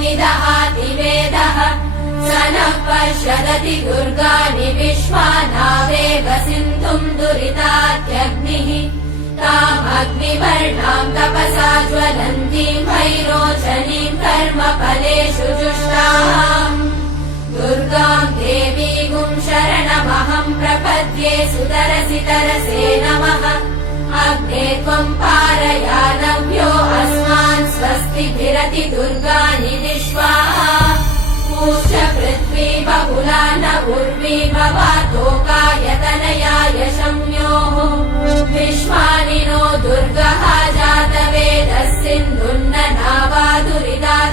निदहाति वेदः स नः पश्यदति दुर्गाणि विश्वानावेव सिन्धुम् दुरितात्यग्निः तामग्निवर्णाम् तपसा ज्वलन्तीम् भैरोचनीम् कर्मफलेषु जुष्टाम् दुर्गाम् देवीगुम् शरणमहम् प्रपद्ये सुतरसि तरसे नमः अग्ने त्वम् पारयानव्यो अस्मान् स्वस्तिभिरति दुर्गाणि विश्वा पूष्य पृथ्वी बहुला न उर्वी भवातोकायतनयाय शम्योः विश्वानि नो दुर्गः जातवेदः सिन्धुन्न नावादुरिदातिवर्षि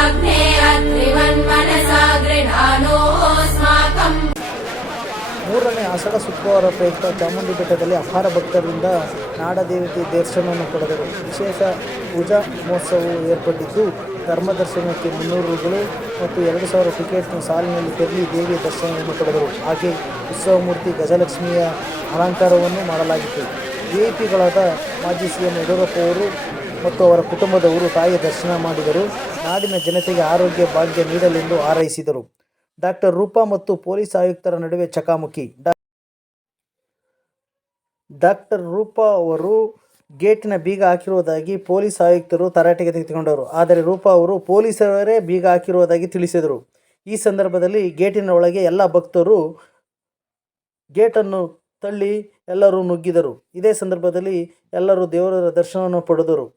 अग्ने अत्रिवन्मनसा गृहाणोऽस्माकम् ಮೂರನೇ ಆಷಾಢ ಶುಕ್ರವಾರ ಪ್ರಯುಕ್ತ ಚಾಮುಂಡಿ ಬೆಟ್ಟದಲ್ಲಿ ಅಪಾರ ಭಕ್ತರಿಂದ ನಾಡದೇವತೆ ದರ್ಶನವನ್ನು ಪಡೆದರು. ವಿಶೇಷ ಪೂಜಾ ಮಹೋತ್ಸವವು ಏರ್ಪಟ್ಟಿದ್ದು ಧರ್ಮದರ್ಶನಕ್ಕೆ 300 ರುಗಳು ಮತ್ತು 2000 ಟಿಕೆಟ್ನ ಸಾಲಿನಲ್ಲಿ ತೆರಳಿ ದೇವಿಯ ದರ್ಶನವನ್ನು ಪಡೆದರು. ಹಾಗೆ ಉತ್ಸವ ಮೂರ್ತಿ ಗಜಲಕ್ಷ್ಮಿಯ ಅಲಂಕಾರವನ್ನು ಮಾಡಲಾಗಿತ್ತು. ವಿಐಪಿಗಳಾದ ಮಾಜಿ ಸಿಎಂ ಯಡಿಯೂರಪ್ಪ ಅವರು ಮತ್ತು ಅವರ ಕುಟುಂಬದವರು ತಾಯಿಯ ದರ್ಶನ ಮಾಡಿದರು. ನಾಡಿನ ಜನತೆಗೆ ಆರೋಗ್ಯ ಭಾಗ್ಯ ನೀಡಲೆಂದು ಹಾರೈಸಿದರು. ಡಾಕ್ಟರ್ ರೂಪಾ ಮತ್ತು ಪೊಲೀಸ್ ಆಯುಕ್ತರ ನಡುವೆ ಚಕಾಮಕಿ. ಡಾಕ್ಟರ್ ರೂಪಾ ಅವರು ಗೇಟಿನ ಬೀಗ ಹಾಕಿರುವುದಾಗಿ ಪೊಲೀಸ್ ಆಯುಕ್ತರು ತರಾಟೆಗೆ ತೆಗೆದುಕೊಂಡರು. ಆದರೆ ರೂಪಾ ಅವರು ಪೊಲೀಸರೇ ಬೀಗ ಹಾಕಿರುವುದಾಗಿ ತಿಳಿಸಿದರು. ಈ ಸಂದರ್ಭದಲ್ಲಿ ಗೇಟಿನ ಒಳಗೆ ಎಲ್ಲ ಭಕ್ತರು ಗೇಟನ್ನು ತಳ್ಳಿ ಎಲ್ಲರೂ ನುಗ್ಗಿದರು. ಇದೇ ಸಂದರ್ಭದಲ್ಲಿ ಎಲ್ಲರೂ ದೇವರ ದರ್ಶನವನ್ನು ಪಡೆದರು.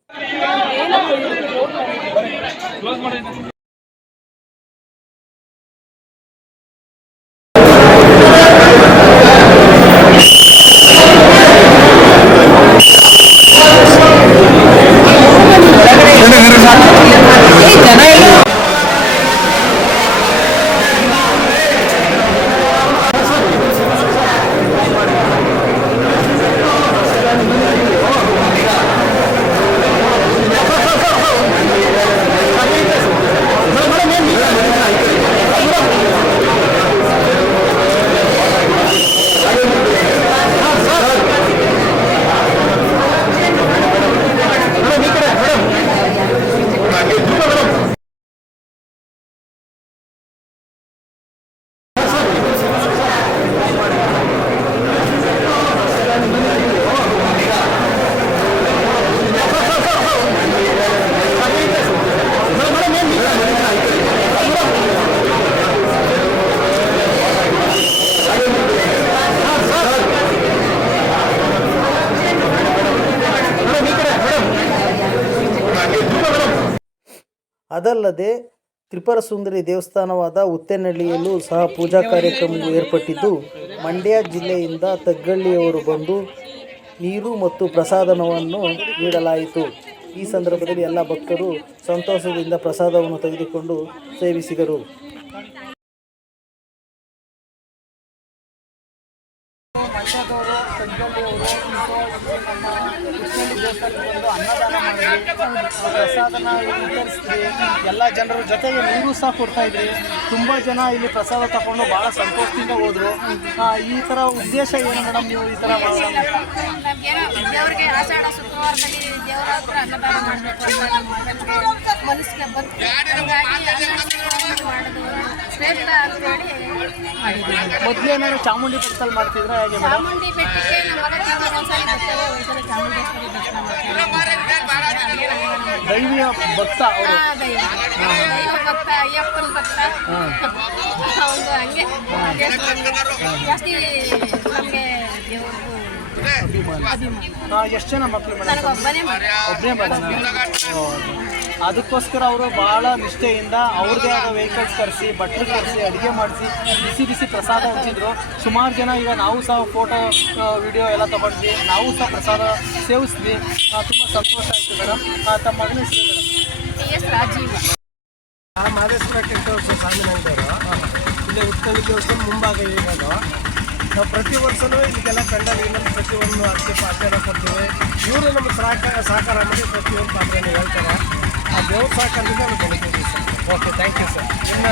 ಅದಲ್ಲದೆ ತ್ರಿಪುರ ಸುಂದರಿ ದೇವಸ್ಥಾನವಾದ ಉತ್ತೇನಹಳ್ಳಿಯಲ್ಲೂ ಸಹ ಪೂಜಾ ಕಾರ್ಯಕ್ರಮವು ಏರ್ಪಟ್ಟಿದ್ದು, ಮಂಡ್ಯ ಜಿಲ್ಲೆಯಿಂದ ತಗ್ಗಳ್ಳಿಯವರು ಬಂದು ನೀರು ಮತ್ತು ಪ್ರಸಾದವನ್ನು ನೀಡಲಾಯಿತು. ಈ ಸಂದರ್ಭದಲ್ಲಿ ಎಲ್ಲ ಭಕ್ತರು ಸಂತೋಷದಿಂದ ಪ್ರಸಾದವನ್ನು ತೆಗೆದುಕೊಂಡು ಸೇವಿಸಿದರು. ಮಂಡ್ಯದವರು ತಗ್ಗಳ್ಳಿಯವರು ನಮ್ಮ ಕೃಷ್ಣಳ್ಳಿ ದೇವಸ್ಥಾನಕ್ಕೆ ಬಂದು ಅನ್ನದಾನ ಮಾಡಿದ್ರಿ, ಪ್ರಸಾದನ ವಿತರಿಸಿದ್ರಿ. ಎಲ್ಲ ಜನರ ಜೊತೆಗೆ ನೀರು ಸಹ ಕೊಡ್ತಾ ಇದ್ರಿ. ತುಂಬ ಜನ ಇಲ್ಲಿ ಪ್ರಸಾದ ತಗೊಂಡು ಭಾಳ ಸಂತೋಷದಿಂದ ಹೋದರು. ಈ ಥರ ಉದ್ದೇಶ ಏನು ಮೇಡಮ್, ನೀವು ಈ ಥರ ದೇವರಿಗೆ ಆಷಾಢ ಶುಕ್ರವಾರದಲ್ಲಿ ದೇವರ ಹತ್ರ ಅನ್ನದಾನ ಮಾಡಬೇಕು ಅಂತ ಮನಸ್ಸಿಗೆ ಬಂತು. ಶ್ರೇಷ್ಠ ಅಂತೇಳಿ ಮೊದಲೇನಾದ್ರು ಚಾಮುಂಡಿ ಬೆಟ್ಟದಲ್ಲಿ ಮಾಡ್ತಿದ್ರ ಹೇಗೆ? ಚಾಮುಂಡಿ ಬೆಟ್ಟಕ್ಕೆ ನಮ್ಮ ಮಗ ಒಂದ್ಸಲ ಬರ್ತೇವೆ, ಒಂದ್ಸಲ ಚಾಮುಂಡೇಶ್ವರಿ ದರ್ಶನ ಮಾಡ್ತೇವೆ. ದೈವಿಯ ಭಕ್ತ ಅವರು, ದೈವ ಭಕ್ತ, ಅಯ್ಯಪ್ಪನ ಭಕ್ತ. ಒಂದು ಹಂಗೆ ಜಾಸ್ತಿ ನಮಗೆ ದೇವ್ರದ್ದು ಅಭಿಮಾನ. ಎಷ್ಟು ಜನ ಮಕ್ಕಳು ಮೇಡಮ್? ಒಬ್ಬನೇ ಅದಕ್ಕೋಸ್ಕರ ಅವರು ಭಾಳ ನಿಷ್ಠೆಯಿಂದ ಅವ್ರದ್ದೇ ಆದ ವೆಹಿಕಲ್ಸ್ ಕರೆಸಿ, ಭಟ್ರು ಕರೆಸಿ, ಅಡುಗೆ ಮಾಡಿಸಿ, ಬಿಸಿ ಬಿಸಿ ಪ್ರಸಾದ ಹಂಚಿದ್ರು. ಸುಮಾರು ಜನ ಈಗ ನಾವು ಸಹ ಫೋಟೋ ವಿಡಿಯೋ ಎಲ್ಲ ತೊಗೊಂಡ್ವಿ, ನಾವು ಸಹ ಪ್ರಸಾದ ಸೇವಿಸಿದ್ವಿ. ತುಂಬ ಸಂತೋಷ ಆಯಿತು ಮೇಡಮ್. ತಮ್ಮ ಮಗನ ಹೆಸರು ಮೇಡಮ್? ರಾಜೀವ್. ಮಾದೇಶ್ವರ ಟೆಂಟಲ್ ಸ್ವಾಮಿನವರು ಇಲ್ಲೇ ಉತ್ತಮ ದೇವಸ್ಥಾನ ಮುಂಭಾಗ ಇರೋದು. ನಾವು ಪ್ರತಿ ವರ್ಷವೂ ಇದಕ್ಕೆಲ್ಲ ಕಂಡಲ್ಲಿ ಇನ್ನೊಂದು ಪ್ರತಿಯೊಂದು ಅದಕ್ಕೆ ಆಚಾರ ಕೊಡ್ತೀವಿ. ಇವರು ನಮಗೆ ಸಹಕಾರ ಮಾಡಿ ಪ್ರತಿಯೊಂದು ಪಾತ್ರೆಯನ್ನು ಹೇಳ್ತಾರೆ. ಆ ದೇವ್ರ ಸಹಕಾರದಿಂದ ನಾವು ಬೆಳಿತೀವಿ sir. Okay, thank you sir. ಇನ್ನು